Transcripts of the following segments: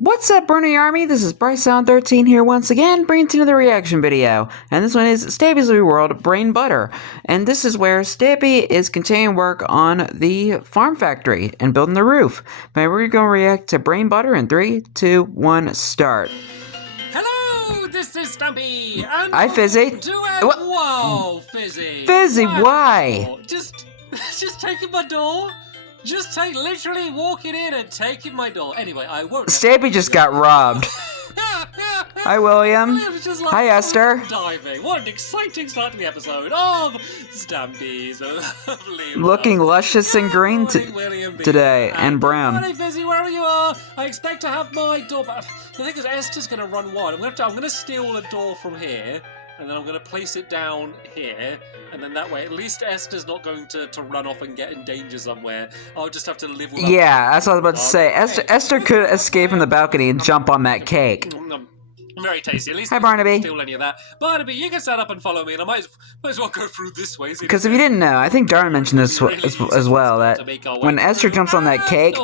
What's up, Bernie Army? This is BryceAllen13 here once again, bringing to another reaction video. And this one is Stampy's World Brain Butter. And this is where Stampy is continuing work on the farm factory and building the roof. But we're going to react to Brain Butter in 3, 2, 1, start. Hello, this is Stampy. And Hi, Fizzy. Whoa, Fizzy. Fizzy, why? Just taking my door. Literally walking in and taking my door. Anyway, I won't. Stampy just got robbed. Hi, William. Like, hi, Esther. Diving. What an exciting start to the episode of Stampy's lovely looking luscious and green today, and brown. Hi, Fizzy, wherever you are. I expect to have my door back. The thing is, Esther's going to run wild. I'm going to steal a door from here. And then I'm going to place it down here, and then that way, at least Esther's not going to run off and get in danger somewhere. I'll just have to live with. Yeah, that's what I was about to say. Esther could escape from the balcony and jump on that cake. Very tasty. At least hi, Barnaby. Steal any of that. Barnaby, you can stand up and follow me, and I might as well go through this way. Because if you didn't know, I think Darren mentioned this as well, that when Esther jumps on that cake,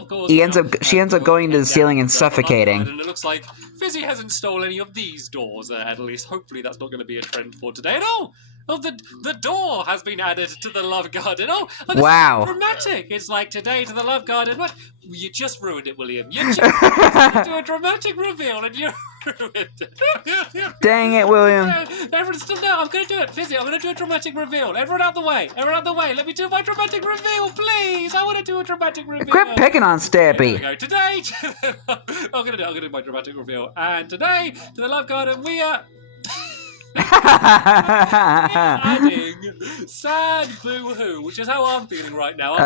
she ends up going into the ceiling and suffocating. And it looks like Fizzy hasn't stolen any of these doors, at least. Hopefully that's not going to be a trend for today. Oh, the door has been added to the love garden. Oh, wow. Dramatic. It's like today to the love garden. What? You just ruined it, William. You just do a dramatic reveal and you ruined it. Dang it, William. Everyone still no, I'm going to do it. Fizzy, I'm going to do a dramatic reveal. Everyone out the way. Everyone out the way. Let me do my dramatic reveal, please. I want to do a dramatic reveal. Quit picking on Stampy. Go. Today, I'm going to do my dramatic reveal. And today, to the love garden, we are... adding sad boo-hoo, which is how I'm feeling right now.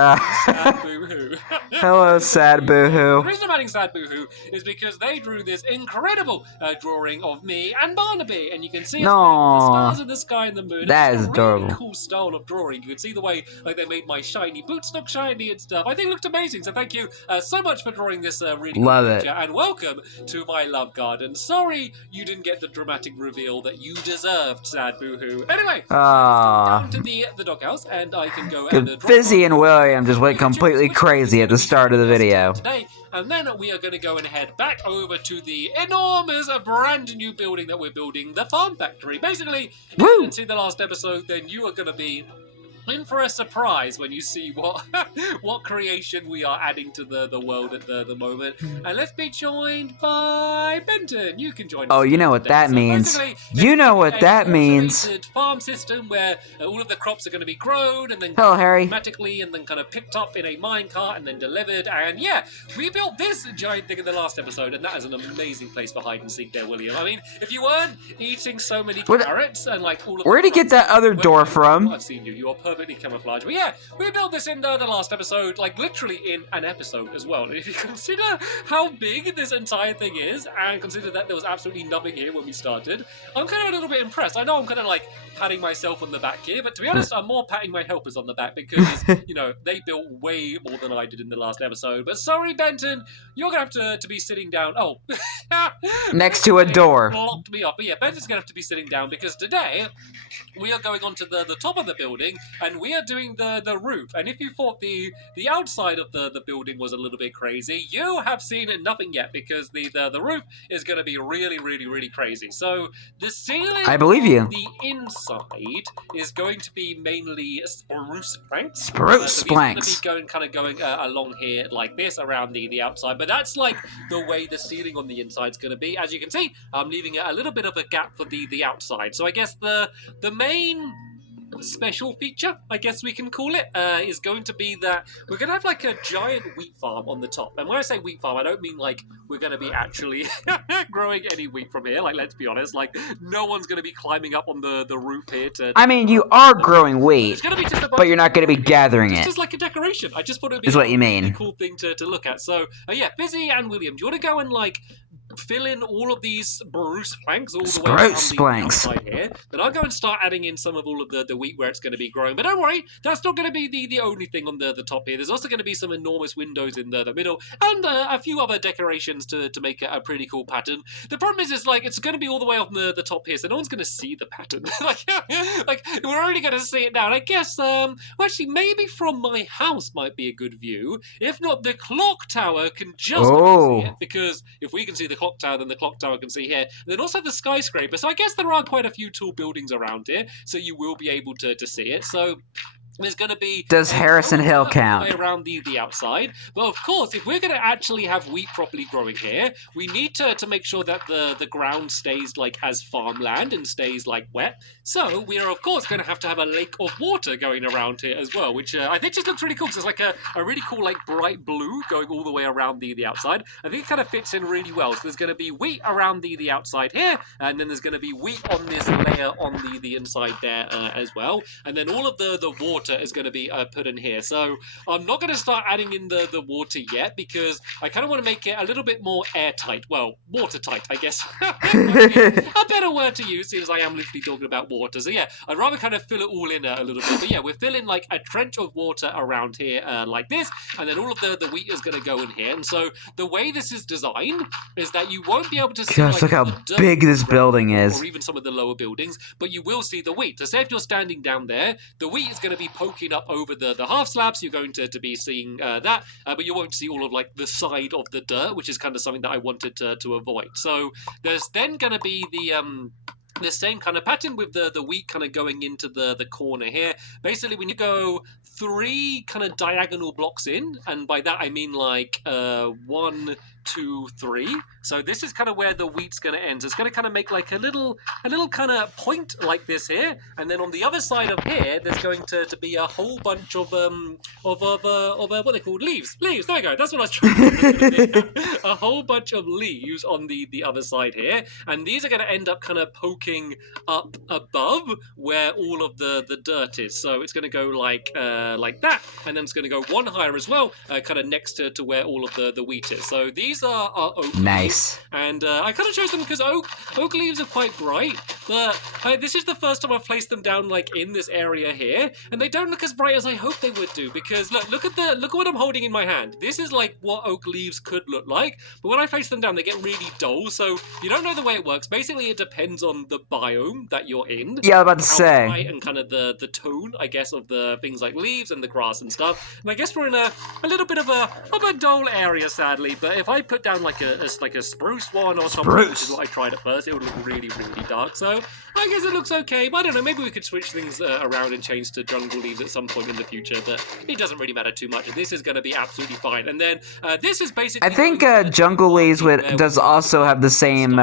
Sad boo-hoo. Hello, sad boo-hoo. The reason I'm adding sad boo-hoo is because they drew this incredible drawing of me and Barnaby, and you can see the stars in the sky and the moon. That is adorable. Really cool style of drawing. You can see the way they made my shiny boots look shiny and stuff. I think it looked amazing. So thank you so much for drawing this really love cool it. picture, and welcome to my love garden. Sorry you didn't get the dramatic reveal that you deserved, sad boo-hoo. Anyway, let's go down to the doghouse, and I can go and Fizzy and William just went completely crazy at the start of the video. Today, and then we are going to go and head back over to the enormous, brand new building that we're building, the farm factory. Basically, if you didn't see the last episode, then you are going to be in for a surprise when you see what creation we are adding to the world at the moment. And let's be joined by Benton. You can join us. Oh, you know what that means. You know what that means. Farm system where all of the crops are going to be grown and then automatically and then kind of picked up in a minecart and then delivered. And yeah, we built this giant thing in the last episode, and that is an amazing place for hide and seek there, William. I mean, if you weren't eating so many carrots and like all of where did he get that other door from? I've seen you. You are perfectly camouflaged. But yeah, we built this in the last episode, like literally in an episode as well. And if you consider how big this entire thing is, and consider that there was absolutely nothing here when we started, I'm kind of a little bit impressed. I know I'm kind of like patting myself on the back here, but to be honest, I'm more patting my helpers on the back because, you know, they built way more than I did in the last episode. But sorry, Benton, you're going to have to be sitting down. Oh. Next to a door. Locked me up. But yeah, Benton's going to have to be sitting down because today we are going onto the top of the building and we are doing the roof. And if you thought the outside of the building was a little bit crazy, you have seen nothing yet because the roof is going to be really, really, really crazy. So the ceiling, I believe you. The inside is going to be mainly spruce planks. Spruce planks. Going along here like this around the outside, but that's like the way the ceiling on the inside is going to be. As you can see, I'm leaving a little bit of a gap for the outside. So I guess the main special feature, I guess we can call it, is going to be that we're going to have like a giant wheat farm on the top. And when I say wheat farm, I don't mean like we're going to be actually growing any wheat from here. Like, let's be honest, like no one's going to be climbing up on the roof here to... I mean, you are growing wheat, but you're not going to be gathering it. It's just like a decoration. I just thought it would be is what you mean. A cool thing to look at. So, yeah, Fizzy and William, do you want to go and like fill in all of these spruce planks all the way Spruce around the planks. outside here. Then I'll go and start adding in some of all of the wheat where it's going to be growing. But don't worry, that's not going to be the only thing on the top here. There's also going to be some enormous windows in the middle and a few other decorations to make it a pretty cool pattern. The problem is like it's going to be all the way on the top here, so no one's going to see the pattern. like we're only going to see it now. And I guess well, actually maybe from my house might be a good view. If not, the clock tower can just see it, because if we can see the clock tower, then the clock tower can see here. And then also the skyscraper. So I guess there are quite a few tall buildings around here, so you will be able to see it. So there's going to be... Does Harrison Hill count? Around the outside. Well, of course, if we're going to actually have wheat properly growing here, we need to make sure that the ground stays like as farmland and stays like wet. So we are, of course, going to have a lake of water going around here as well, which I think just looks really cool. So it's like a really cool, like, bright blue going all the way around the outside. I think it kind of fits in really well. So there's going to be wheat around the outside here, and then there's going to be wheat on this layer on the inside there as well. And then all of the water is going to be put in here. So I'm not going to start adding in the water yet, because I kind of want to make it a little bit more airtight. Well, watertight, I guess. A better word to use, since I am literally talking about water. So yeah, I'd rather kind of fill it all in a little bit. But yeah, we're filling like a trench of water around here like this, and then all of the wheat is going to go in here. And so the way this is designed is that you won't be able to see... Gosh, look how big this building is. Or even some of the lower buildings, but you will see the wheat. So say if you're standing down there, the wheat is going to be poking up over the half slabs. You're going to be seeing that, but you won't see all of like the side of the dirt, which is kind of something that I wanted to avoid. So there's then going to be the same kind of pattern with the wheat kind of going into the corner here. Basically, when you go 3 kind of diagonal blocks in, and by that I mean like 1, 2, 3. So this is kind of where the wheat's going to end. So it's going to kind of make like a little kind of point like this here, and then on the other side of here, there's going to be a whole bunch of what they called leaves. Leaves. There we go. That's what I was trying to do. A whole bunch of leaves on the other side here, and these are going to end up kind of poking up above where all of the dirt is. So it's going to go like that, and then it's going to go one higher as well, kind of next to where all of the wheat is. So these are oak nice leaves, and I kind of chose them because oak leaves are quite bright, but this is the first time I've placed them down like in this area here, and they don't look as bright as I hoped they would do, because look at what I'm holding in my hand. This is like what oak leaves could look like, but when I place them down, they get really dull. So you don't know the way it works. Basically, it depends on the biome that you're in. Yeah, I was about to say. Bright and kind of the tone, I guess, of the things like leaves and the grass and stuff. And I guess we're in a little bit of a dull area, sadly. But if I put down like a spruce one or something, which is what I tried at first, it would look really, really dark. So I guess it looks okay. But I don't know, maybe we could switch things around and change to jungle leaves at some point in the future. But it doesn't really matter too much. This is going to be absolutely fine. And then this is basically... I think jungle leaves does also have the same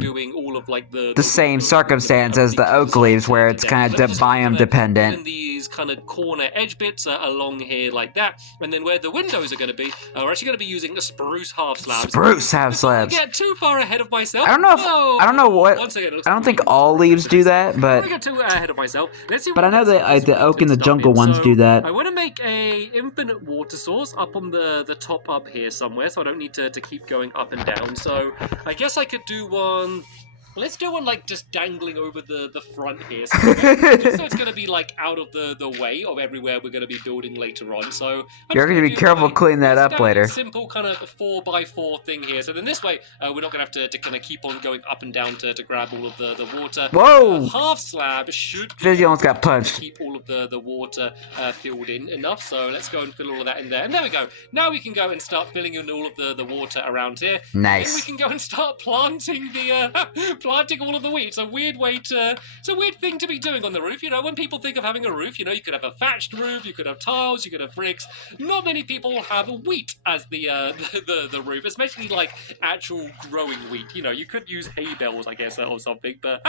doing all of like the same circumstance as the oak leaves, where it's kind of biome dependent. And these kind of corner edge bits along here like that, and then where the windows are going to be, we're actually going to be using a spruce half slabs. Spruce half slabs. Get too far ahead of myself. I don't think all leaves do that, but I get too ahead of myself. Let's see. But I know that the oak and the jungle ones do that. I want to make a infinite water source up on the top up here somewhere, so I don't need to keep going up and down. So I guess I could do one. Let's do one like just dangling over the front here, so it's going to be like out of the way of everywhere we're going to be building later on. So you're going to be careful cleaning that up later. Simple kind of 4x4 thing here. So then this way we're not going to have to kind of keep on going up and down to grab all of the water. Whoa! Half slab should Fizzy almost got punched. Keep all of the water filled in enough. So let's go and fill all of that in there. And there we go. Now we can go and start filling in all of the water around here. Nice. Then we can go and start planting planting all of the wheat. It's a weird thing to be doing on the roof. You know, when people think of having a roof, you know, you could have a thatched roof, you could have tiles, you could have bricks. Not many people have wheat as the roof, especially like actual growing wheat. You know, you could use hay bales, I guess, or something, but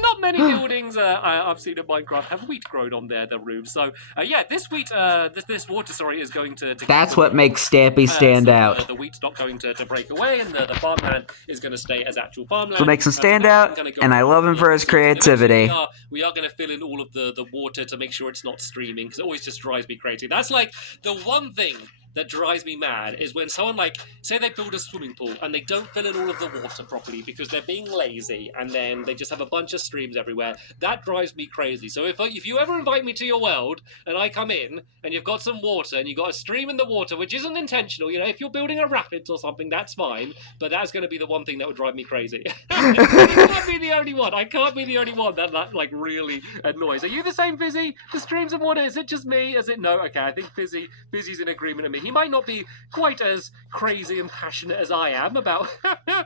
not many buildings I've seen in Minecraft have wheat grown on their roofs. So yeah, this wheat, this water, sorry, is going to that's what makes Stampy stand out. The wheat's not going to break away, and the farmland is going to stay as actual farmland. What makes him stand out, and I love him for his creativity. We are going to fill in all of the water to make sure it's not streaming, because it always just drives me crazy. That's like the one thing that drives me mad is when someone, like, say they build a swimming pool and they don't fill in all of the water properly because they're being lazy, and then they just have a bunch of streams everywhere. That drives me crazy. So if you ever invite me to your world and I come in and you've got some water and you've got a stream in the water, which isn't intentional, if you're building a rapids or something, that's fine, but that's going to be the one thing that would drive me crazy. I can't be the only one. I can't be the only one that like really annoys. Are you the same, Fizzy? The streams of water, is it just me? Is it no? Okay, I think Fizzy's in agreement with me. He might not be quite as crazy and passionate as I am about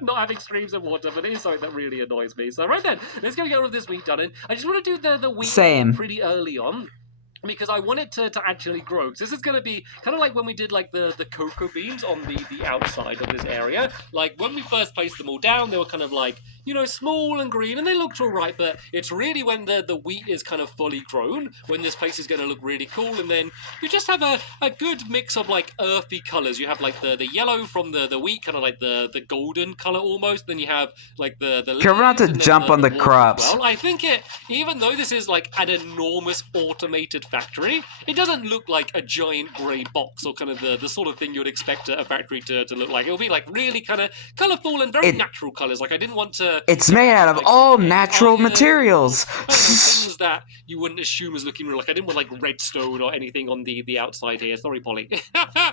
not having streams of water, but it is something that really annoys me. So right then, let's go get all of this wheat done. And I just want to do the wheat pretty early on, because I want it to actually grow. Because this is going to be kind of like when we did like the cocoa beans on the outside of this area. Like when we first placed them all down, they were kind of like, small and green, and they looked all right, but it's really when the wheat is kind of fully grown, when this place is going to look really cool, and then you just have a good mix of like earthy colors. You have like the yellow from the wheat, kind of like the golden color almost, then you have like the Careful not to jump on the crops. Well, I think even though this is like an enormous automated factory, it doesn't look like a giant grey box or kind of the sort of thing you would expect a factory to look like. It'll be like really kind of colourful and very natural colours. Like I didn't want to... It's made out of all natural materials. Things that you wouldn't assume as looking real. Like I didn't want like redstone or anything on the outside here. Sorry, Polly.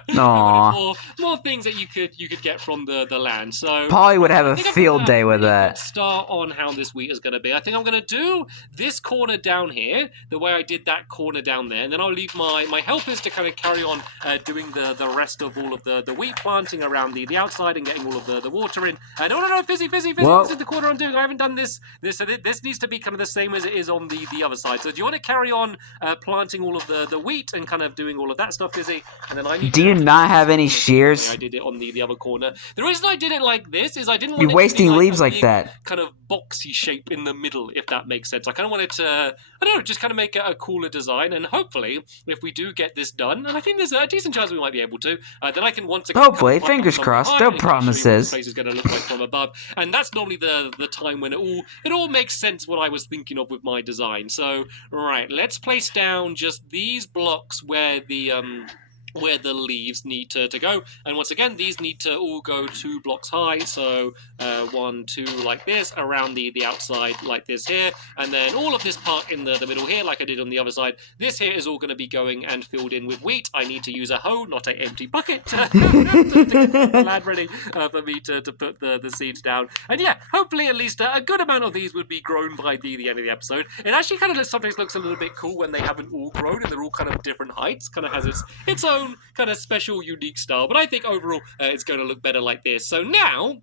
Aww. More things that you could get from the land. So Polly would have a field day with that. Start on how this wheat is going to be. I think I'm going to do this corner down here the way I did that corner down there, and then I'll leave my helpers to kind of carry on doing the rest of all of the wheat planting around the outside and getting all of the water in. No, Fizzy, Whoa. this is the corner I'm doing. I haven't done this. This needs to be kind of the same as it is on the other side. So do you want to carry on planting all of the wheat and kind of doing all of that stuff, Fizzy? And then I need Do you not have any shears? I did it on the other corner. The reason I did it like this is I didn't want You're it wasting to be leaves a like big, that. kind of boxy shape in the middle, if that makes sense. I kind of wanted to, I don't know, just kind of make it a cooler design, and hopefully, if we do get this done, and I think there's a decent chance we might be able to, then I can once again... Hopefully, fingers crossed, no promises. This place is going to look like from above, and that's normally the time when it all makes sense what I was thinking of with my design. So, right, let's place down just these blocks where the leaves need to go, and once again these need to all go 2 blocks high, so 1, 2 like this around the outside like this here, and then all of this part in the middle here like I did on the other side. This here is all going to be going and filled in with wheat. I need to use a hoe, not an empty bucket, to get the land ready for me to put the seeds down. And yeah, hopefully at least a good amount of these would be grown by the end of the episode. It actually kind of sometimes looks a little bit cool when they haven't all grown and they're all kind of different heights. Kind of has its own kind of special, unique style, but I think overall it's going to look better like this. So now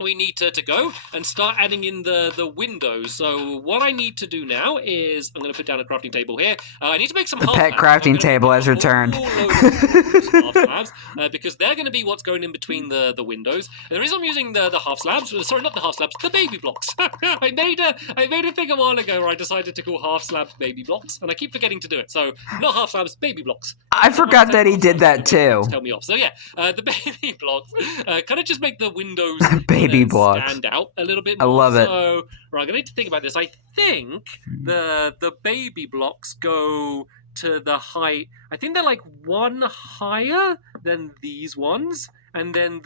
we need to go and start adding in the windows. So what I need to do now is I'm going to put down a crafting table here. I need to make some half pet crafting table has returned. Half slabs, because they're going to be what's going in between the windows. And the reason I'm using the half slabs, sorry, not the half slabs, the baby blocks. I made a thing a while ago where I decided to call half slabs baby blocks, and I keep forgetting to do it. So not half slabs, baby blocks. I forgot that he did that too. Tell me off. So yeah, the baby blocks kind of just make the windows baby blocks stand out a little bit more. I love it. So right, I'm gonna need to think about this. I think the baby blocks go to the height. I think they're like 1 higher than these ones. And then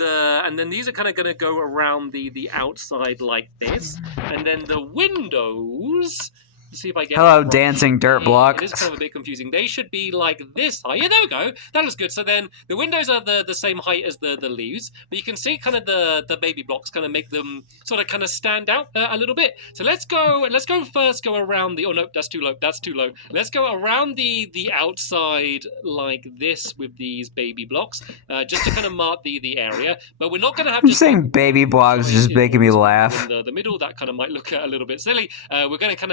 these are kind of going to go around the outside like this. And then the windows, see if I get hello, dancing dirt block. It is kind of a bit confusing. They should be like this high. Yeah, there we go. That looks good. So then the windows are the same height as the leaves, but you can see kind of the baby blocks kind of make them sort of kind of stand out a little bit. So let's go first go around the, oh no, that's too low. That's too low. Let's go around the outside like this with these baby blocks, just to kind of mark the area. But we're not going to have I'm saying baby blocks is just making me laugh. In the middle, that kind of might look a little bit silly. We're going to kind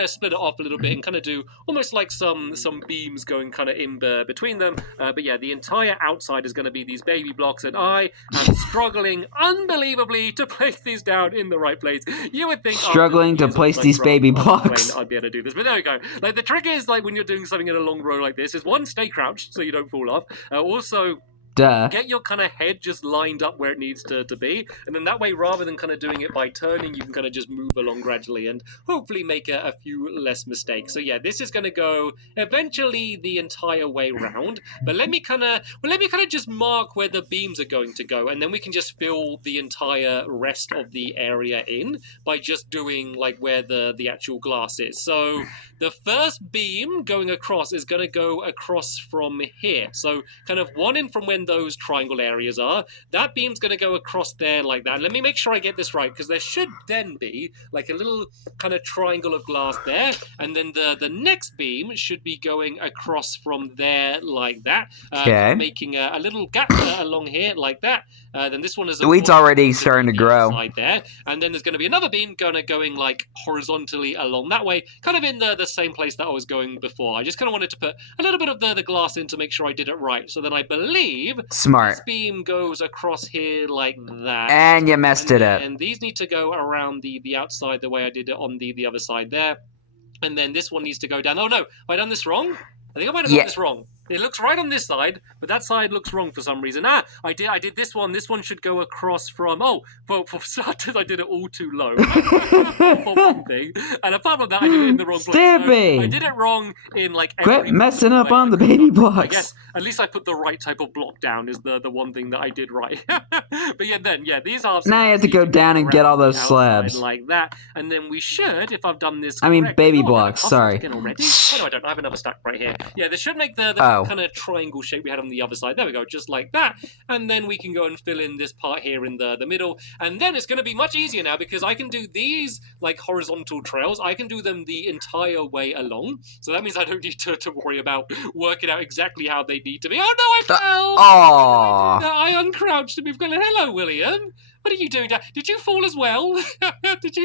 of split it off a little bit and kind of do almost like some beams going kind of in between them. But yeah, the entire outside is going to be these baby blocks, and I am struggling unbelievably to place these down in the right place. You would think struggling to place these baby blocks, I'd be able to do this, but there we go. Like the trick is, like when you're doing something in a long row like this, is one, stay crouched so you don't fall off. Also, Duh. Get your kind of head just lined up where it needs to be, and then that way, rather than kind of doing it by turning, you can kind of just move along gradually and hopefully make a few less mistakes. So yeah, this is going to go eventually the entire way round, but let me kind of just mark where the beams are going to go, and then we can just fill the entire rest of the area in by just doing like where the actual glass is. So the first beam going across is going to go across from here. So kind of one in from when those triangle areas are. That beam's going to go across there like that. Let me make sure I get this right, because there should then be like a little kind of triangle of glass there, and then the next beam should be going across from there like that, kind of making a little gap along here like that. Then this one is the weed's already starting to grow side there, and then there's going to be another beam going like horizontally along that way, kind of in the same place that I was going before. I just kind of wanted to put a little bit of the glass in to make sure I did it right. So then I believe this beam goes across here like that, and you messed it up. And these need to go around the outside the way I did it on the other side there, and then this one needs to go down. Oh no, have I done this wrong? I think I might have done this wrong. It looks right on this side, but that side looks wrong for some reason. I did this one. This one should go across from... Oh, for starters, I did it all too low. For one thing. And apart from that, I did it in the wrong place. Stampy! So I did it wrong in like Quit messing up on the baby blocks. I guess at least I put the right type of block down is the one thing that I did right. But yeah, these halves... Now you have to go down and get all those slabs. Like that. And then we should, if I've done this baby blocks, sorry. Already? Oh, no, I don't. I have another stack right here. Yeah, this should make the kind of triangle shape we had on the other side. There we go, just like that. And then we can go and fill in this part here in the middle. And then it's going to be much easier now, because I can do these like horizontal trails. I can do them the entire way along. So that means I don't need to worry about working out exactly how they need to be. Oh no, I fell! I uncrouched and we've got a hello, William. What are you doing? Did you fall as well? Did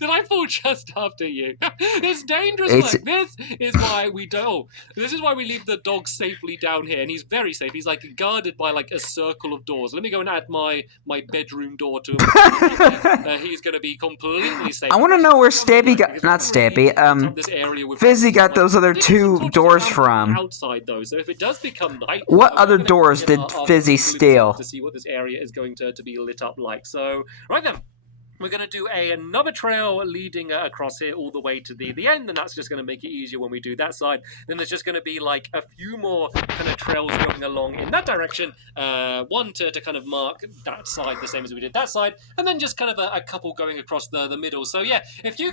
I fall just after you? It's dangerous work. This is why we don't. This is why we leave the dog safely down here, and he's very safe. He's like guarded by like a circle of doors. Let me go and add my bedroom door to him. He's going to be completely safe. I want to know where Stampy got, not Stampy, Fizzy got those other two doors from. Outside though, so if it does become night, what other doors did Fizzy steal? To see what this area is going to be lit up like. So, right then, we're going to do another trail leading across here all the way to the end, and that's just going to make it easier when we do that side. Then there's just going to be like a few more kind of trails going along in that direction. One to kind of mark that side the same as we did that side, and then just kind of a couple going across the middle. So yeah, if you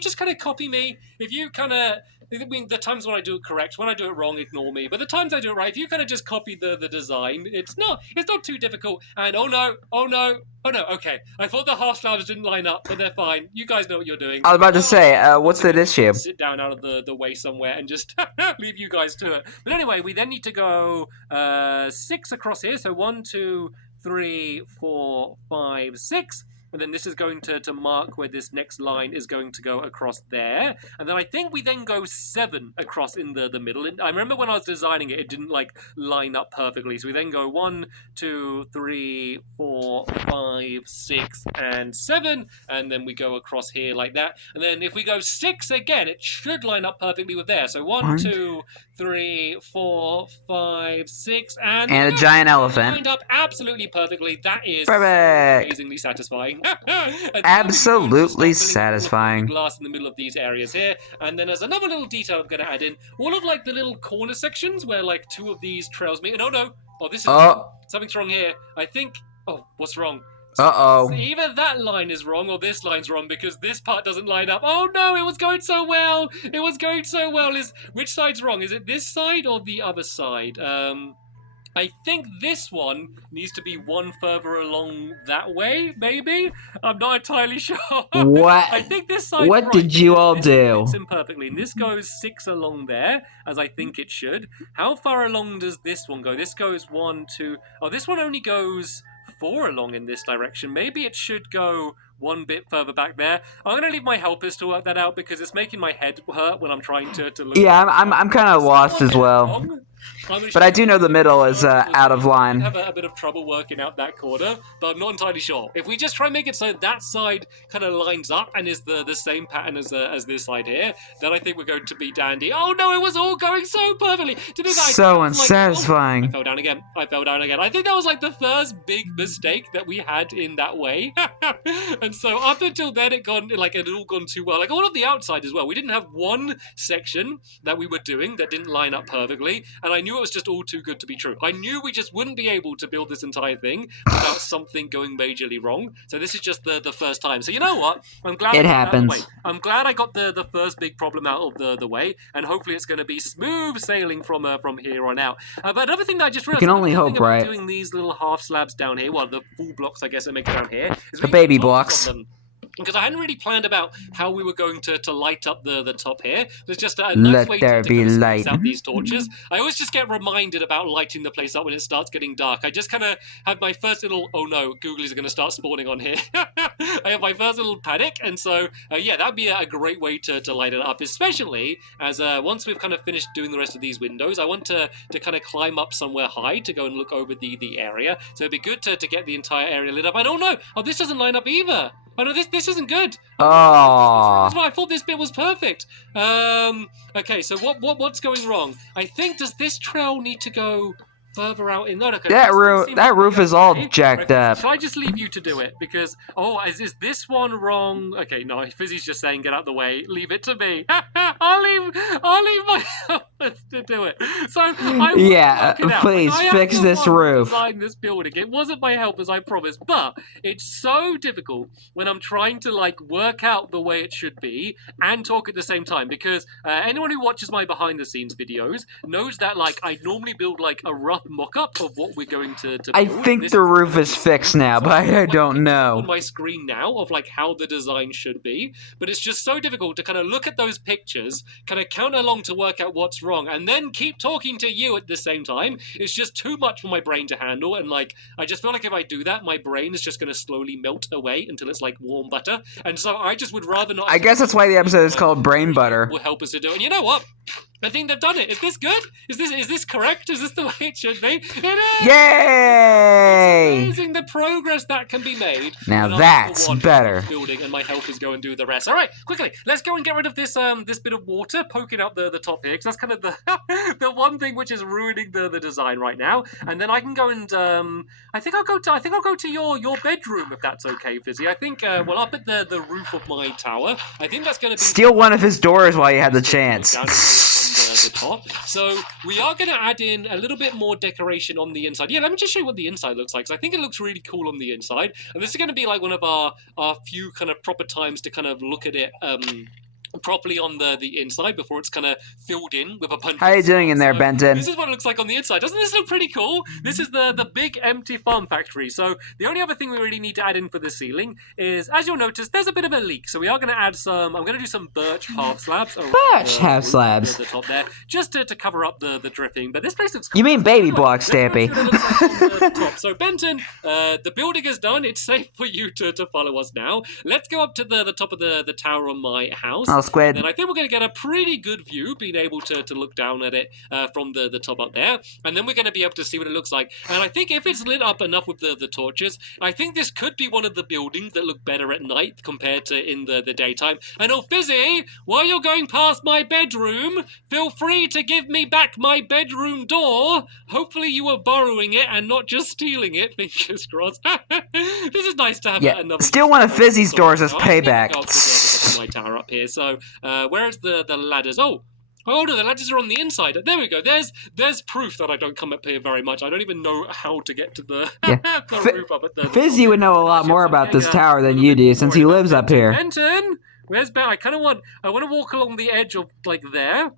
just kind of copy me, if you kind of... I mean, the times when I do it correct, when I do it wrong, ignore me. But the times I do it right, if you kind of just copy the design, it's not too difficult. And oh no, okay. I thought the half slabs didn't line up, but they're fine. You guys know what you're doing. I was about to say, what's the issue? Sit down out of the way somewhere and just leave you guys to it. But anyway, we then need to go 6 across here. So 1, 2, 3, 4, 5, 6. And then this is going to mark where this next line is going to go across there. And then I think we then go 7 across in the middle. And I remember when I was designing it, it didn't like line up perfectly. So we then go 1, 2, 3, 4, 5, 6, and 7. And then we go across here like that. And then if we go 6 again, it should line up perfectly with there. So 1, 2, 3, 4, 5, 6, and a giant elephant. Lined up absolutely perfectly. That is perfect. Amazingly satisfying. Absolutely satisfying. Glass in the middle of these areas here, and then there's another little detail I'm going to add in. All of like the little corner sections where like 2 of these trails meet. And this is something's wrong here. I think. Oh, what's wrong? So either that line is wrong or this line's wrong, because this part doesn't line up. Oh no, it was going so well. Which side's wrong? Is it this side or the other side? I think this one needs to be one further along that way, maybe? I'm not entirely sure. What? I think this side. What did you all do? Fits in perfectly. And this goes 6 along there, as I think it should. How far along does this one go? This goes 1, 2... Oh, this one only goes 4 along in this direction. Maybe it should go 1 bit further back there. I'm going to leave my helpers to work that out, because it's making my head hurt when I'm trying to look. Yeah, I'm kind of lost as well. But I do know the middle is out of I line. have a bit of trouble working out that corner, but I'm not entirely sure. If we just try and make it so that side kind of lines up and is the same pattern as this side here, then I think we're going to be dandy. Oh no, it was all going so perfectly. To do that, So I unsatisfying. I fell down again. I think that was like the first big mistake that we had in that way. And so up until then, it had all gone too well. Like all of the outside as well. We didn't have one section that we were doing that didn't line up perfectly, and I knew it was just all too good to be true. I knew we just wouldn't be able to build this entire thing without something going majorly wrong. So this is just the first time. So you know what? I'm glad It I got that out of the happens. way. I'm glad I got the first big problem out of the way, and hopefully it's going to be smooth sailing from here on out. But another thing that I just realized, can only hope, about right? doing these little half slabs down here, well, the full blocks, I guess, that make it down here, is The we baby put torches blocks. on them. Because I hadn't really planned about how we were going to light up the top here. There's just a nice way to be kind of light. space out these torches. I always just get reminded about lighting the place up when it starts getting dark. I just kind of have my first little, oh no, googlies are going to start spawning on here. I have my first little panic, and so, yeah, that'd be a great way to light it up, especially as once we've kind of finished doing the rest of these windows, I want to kind of climb up somewhere high to go and look over the area. So it'd be good to get the entire area lit up. I don't know. Oh, this doesn't line up either. Oh no, this isn't good. Oh. I thought this bit was perfect. Okay, so what's going wrong? I think, does this trail need to go further out in? No, okay. That roof is all jacked up. Shall I just leave you to do it? Because, is this one wrong? Okay, no, Fizzy's just saying get out the way. Leave it to me. I'll leave my helpers to do it. So, please fix this roof. Design this building. It wasn't my helpers, I promise, but it's so difficult when I'm trying to work out the way it should be and talk at the same time. Because anyone who watches my behind the scenes videos knows that I normally build a rough mock-up of what we're going to build. I think the roof is fixed now, but I don't know. On my screen now of how the design should be, but it's just so difficult to kind of look at those pictures, kind of count along to work out what's wrong, and then keep talking to you at the same time. It's just too much for my brain to handle, and I just feel like if I do that, my brain is just going to slowly melt away until it's like warm butter, and so I just would rather not. I guess that's why the episode is called Brain Butter. Will help us to do it. And you know what? I think they've done it. Is this good? Is this correct? Is this the way it should be? It is! Yay! It's amazing the progress that can be made. Now that's better. Building, and my helpers go and do the rest. All right, quickly, let's go and get rid of this this bit of water poking out the top here, because that's kind of the the one thing which is ruining the design right now. And then I can go and I think I'll go to your bedroom, if that's okay, Fizzy. I think up at the roof of my tower. I think that's going to be steal one of his doors while you had the chance. The top. So we are going to add in a little bit more decoration on the inside. Yeah, let me just show you what the inside looks like, because I think it looks really cool on the inside. And this is going to be one of our few kind of proper times to kind of look at it properly on the inside before it's kind of filled in with a bunch. How are you doing in there, Benton? This is what it looks like on the inside. Doesn't this look pretty cool? This is the big empty farm factory. So the only other thing we really need to add in for the ceiling is, as you'll notice, there's a bit of a leak. So we are going to add some. I'm going to do some birch half slabs. Birch half slabs. The top there, just to cover up the dripping. But this place looks cool. You mean baby blocks, Stampy? So Benton, the building is done. It's safe for you to follow us now. Let's go up to the top of the tower on my house. Squid. And I think we're going to get a pretty good view, being able to look down at it from the top up there. And then we're going to be able to see what it looks like. And I think if it's lit up enough with the torches, I think this could be one of the buildings that look better at night compared to in the daytime. And Fizzy, while you're going past my bedroom, feel free to give me back my bedroom door. Hopefully you were borrowing it and not just stealing it. Fingers crossed. This is nice to have another... Steal one of Fizzy's doors as payback. My tower up here. So where's the ladders? Oh no, the ladders are on the inside. There we go. There's proof that I don't come up here very much. I don't even know how to get to the, the roof up at the Fizzy would know a lot more about this tower than you do, since he lives up here. Benton, where's Ben? I want to walk along the edge of there,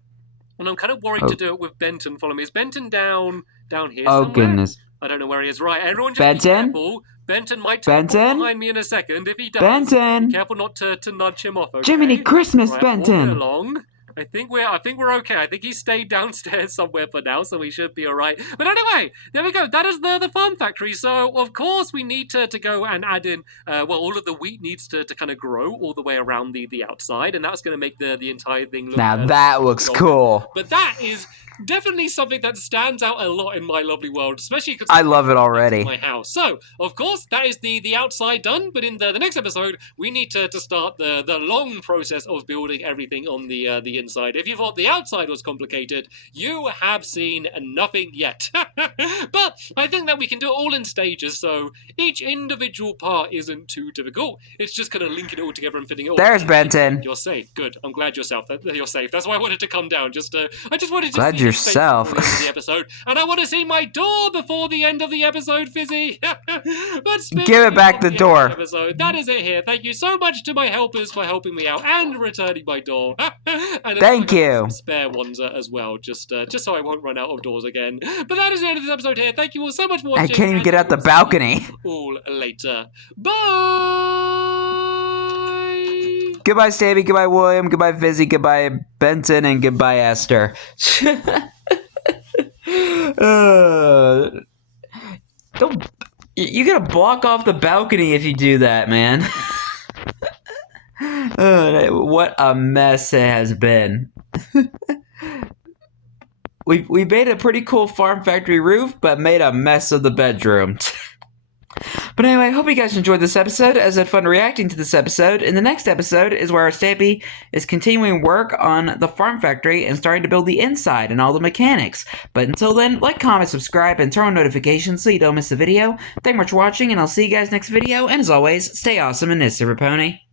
and I'm kind of worried to do it with Benton. Follow me. Is Benton down here? Oh somewhere? goodness. I don't know where he is. Right, everyone, just Benton? be careful. Benton might turn behind me in a second. If he does, Benton! Be careful not to nudge him off. Okay? Jiminy Christmas, right, Benton! Along. I think we're okay. I think he stayed downstairs somewhere for now, so we should be alright. But anyway, there we go. That is the farm factory. So of course we need to go and add in all of the wheat needs to kind of grow all the way around the outside, and that's gonna make the entire thing look Now that looks cool. But that is definitely something that stands out a lot in my lovely world, especially because I love it already. my house. So, of course, that is the outside done, but in the next episode, we need to start the long process of building everything on the inside. If you thought the outside was complicated, you have seen nothing yet. But I think that we can do it all in stages, so each individual part isn't too difficult. It's just kind of linking it all together and fitting it all. There's Benton. You're safe. Good. I'm glad you're safe. That's why I wanted to come down. I just wanted to glad see yourself. the episode, and I want to see my door before the end of the episode, Fizzy. But give it back the door. Episode, that is it here. Thank you so much to my helpers for helping me out and returning my door. And thank you. Some spare ones as well, just so I won't run out of doors again. But that is the end of this episode here. Thank you all so much for watching. I can't even get out the balcony. All later. Bye. Goodbye, Stampy. Goodbye, William. Goodbye, Fizzy. Goodbye, Benton. And goodbye, Esther. Don't. You gotta block off the balcony if you do that, man. What a mess it has been. We made a pretty cool farm factory roof, but made a mess of the bedroom. But anyway, I hope you guys enjoyed this episode, as I had fun reacting to this episode. In the next episode is where our Stampy is continuing work on the farm factory and starting to build the inside and all the mechanics. But until then, like, comment, subscribe, and turn on notifications so you don't miss the video. Thank you much for watching, and I'll see you guys next video. And as always, stay awesome and this is Pony.